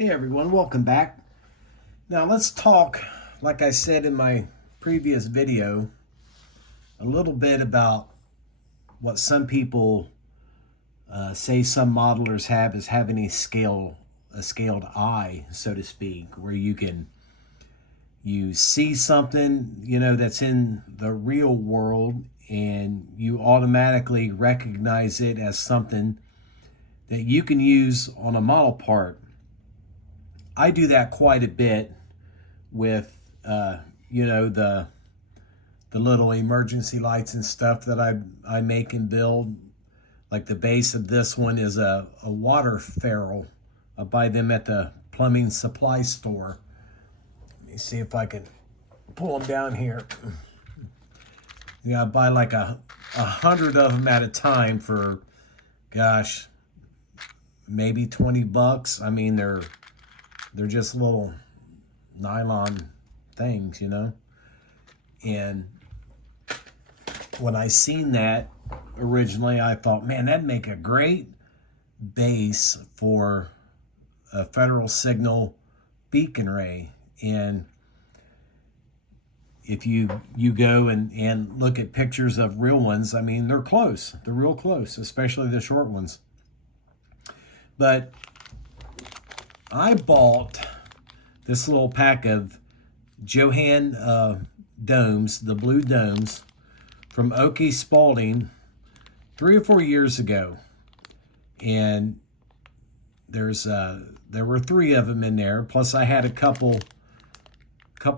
Hey everyone, welcome back. Now let's talk, like I said in my previous video, a little bit about what some people say some modelers have is having a scaled eye, so to speak, where you see something, that's in the real world and you automatically recognize it as something that you can use on a model part. I do that quite a bit with, the little emergency lights and stuff that I make and build. Like the base of this one is a water ferrule. I buy them at the plumbing supply store. Let me see if I can pull them down here. Yeah, I buy like a 100 of them at a time for, gosh, maybe 20 bucks. I mean, they're just little nylon things, And when I seen that originally, I thought, man, that'd make a great base for a federal signal beacon ray. And if you go and look at pictures of real ones, I mean, they're close. They're real close, especially the short ones. But I bought this little pack of Johann domes, the blue domes, from Oakey Spalding 3 or 4 years ago. And there were 3 of them in there. Plus I had a couple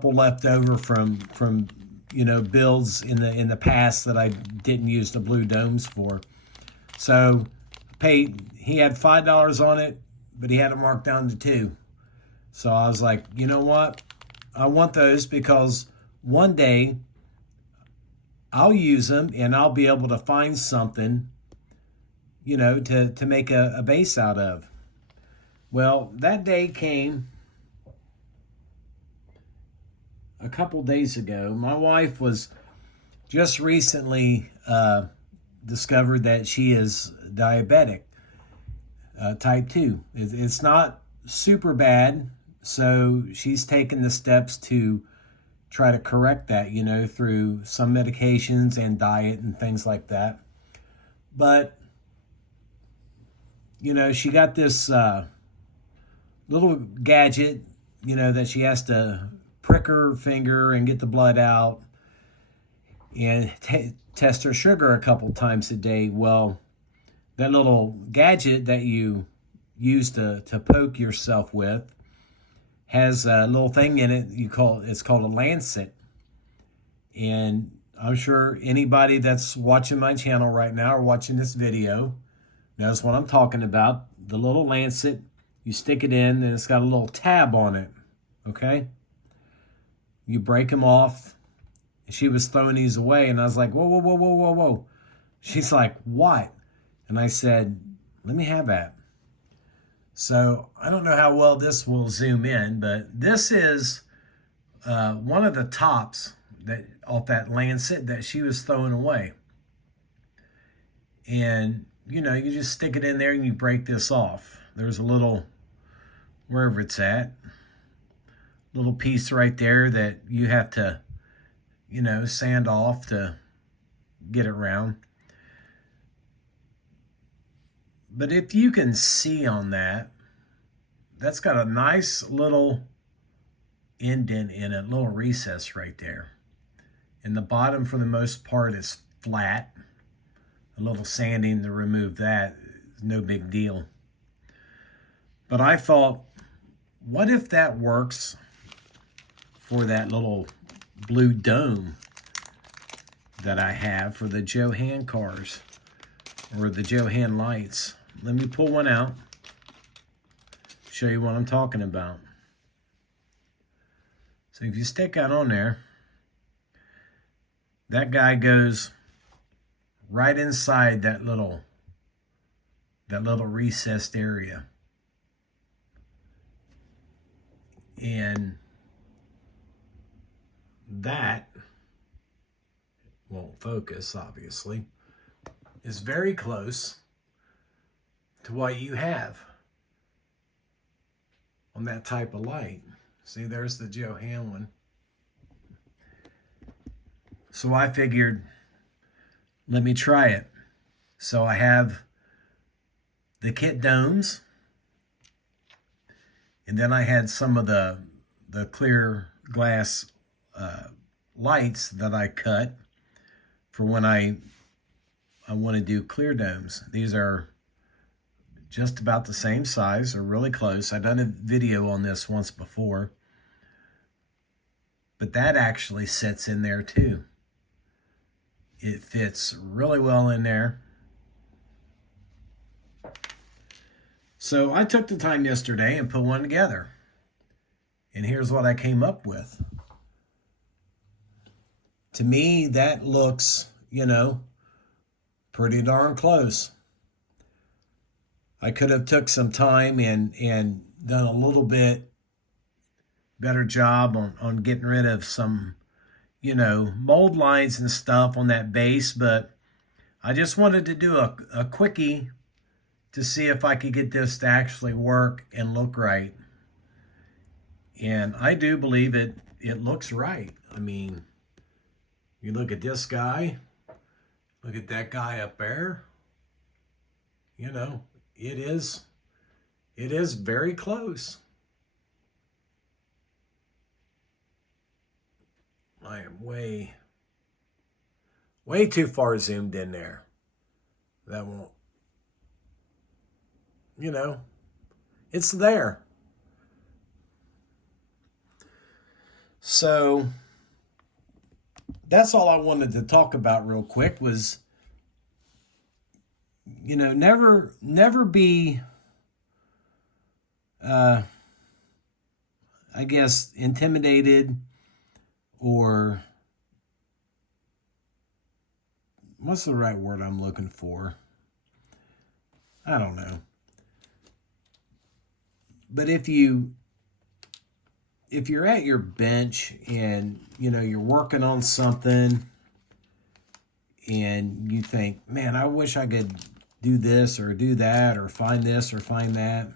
left over from builds in the past that I didn't use the blue domes for. So he had $5 on it, but he had it marked down to 2. So I was like, you know what? I want those because one day I'll use them and I'll be able to find something, to make a base out of. Well, that day came a couple days ago. My wife was just recently discovered that she is diabetic. Type 2. It's not super bad, so she's taken the steps to try to correct that, through some medications and diet and things like that. But, she got this little gadget, that she has to prick her finger and get the blood out and test her sugar a couple times a day. Well, that little gadget that you use to poke yourself with has a little thing in it it's called a lancet. And I'm sure anybody that's watching my channel right now or watching this video knows what I'm talking about. The little lancet, you stick it in and it's got a little tab on it, okay? You break them off. She was throwing these away and I was like, whoa, whoa, whoa, whoa, whoa, whoa. She's like, what? And I said, let me have that. So I don't know how well this will zoom in, but this is one of the tops off that lancet that she was throwing away. And, you just stick it in there and you break this off. There's a little, wherever it's at, little piece right there that you have to, sand off to get it round. But if you can see on that's got a nice little indent in it, little recess right there. And the bottom, for the most part, is flat. A little sanding to remove that is no big deal. But I thought, what if that works for that little blue dome that I have for the Johann cars or the Johann lights? Let me pull one out, show you what I'm talking about. So if you stick that on there, that guy goes right inside that little recessed area. And that won't focus, obviously, is very close to what you have on that type of light. See, there's the Joe Hanlon. So I figured, let me try it. So I have the kit domes, and then I had some of the clear glass lights that I cut for when I want to do clear domes. These are just about the same size, or really close. I've done a video on this once before, but that actually sits in there too. It fits really well in there. So I took the time yesterday and put one together. And here's what I came up with. To me, that looks, you know, pretty darn close. I could have took some time and done a little bit better job on getting rid of some, you know, mold lines and stuff on that base, but I just wanted to do a quickie to see if I could get this to actually work and look right. And I do believe it looks right. I mean, you look at this guy, look at that guy up there, you know, it is very close. I am way too far zoomed in there. That won't, you know, it's there. So that's all I wanted to talk about real quick was, you know, never be, I guess, intimidated, or what's the right word I'm looking for? I don't know. But if you're at your bench and, you know, you're working on something and you think, man, I wish I could do this or do that or find this or find that.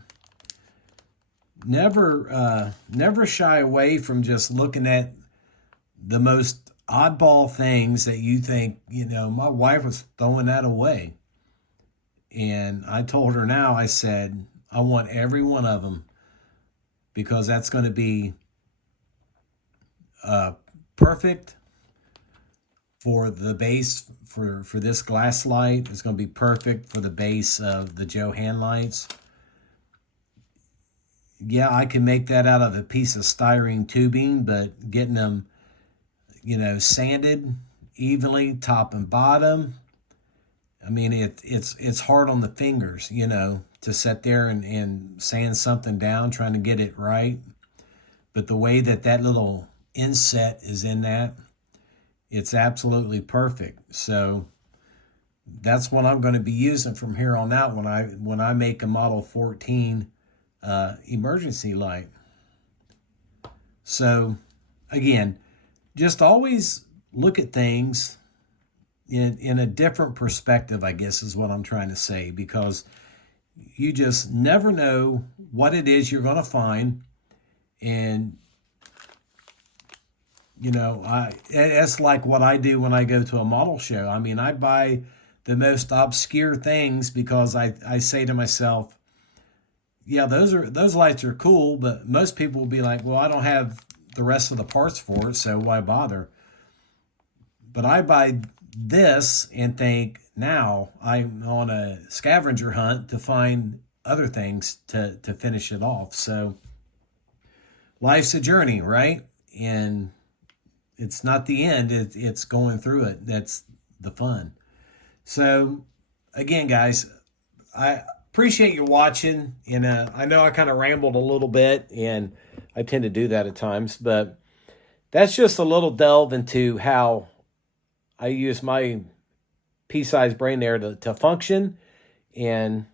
Never shy away from just looking at the most oddball things that you think, you know, my wife was throwing that away. And I told her now, I said, I want every one of them, because that's going to be perfect for the base for this glass light. It's going to be perfect for the base of the Joe Hand lights. Yeah, I can make that out of a piece of styrene tubing, but getting them, you know, sanded evenly, top and bottom, I mean, it's hard on the fingers, you know, to sit there and sand something down, trying to get it right. But the way that little inset is in that, it's absolutely perfect. So that's what I'm going to be using from here on out when I make a Model 14 emergency light. So again, just always look at things in a different perspective, I guess is what I'm trying to say, because you just never know what it is you're going to find. And, you know, it's like what I do when I go to a model show. I mean, I buy the most obscure things because I say to myself, yeah, those lights are cool, but most people will be like, well, I don't have the rest of the parts for it, so why bother? But I buy this and think, now I'm on a scavenger hunt to find other things to finish it off. So life's a journey, right? And it's not the end, it's going through it. That's the fun. So again, guys, I appreciate you watching. And I know I kind of rambled a little bit, and I tend to do that at times, but that's just a little delve into how I use my pea-sized brain there to function, and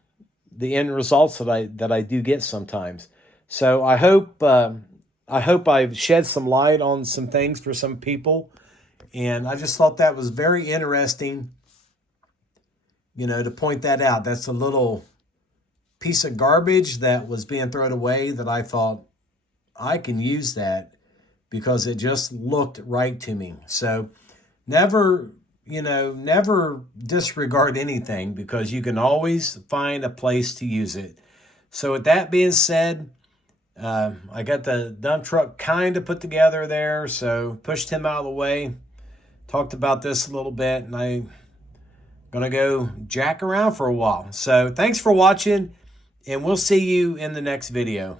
the end results that I do get sometimes. So I hope I've shed some light on some things for some people, and I just thought that was very interesting, you know, to point that out. That's a little piece of garbage that was being thrown away that I thought I can use that because it just looked right to me. So never, never disregard anything because you can always find a place to use it. So with that being said, I got the dump truck kind of put together there, so pushed him out of the way. Talked about this a little bit, and I'm going to go jack around for a while. So thanks for watching, and we'll see you in the next video.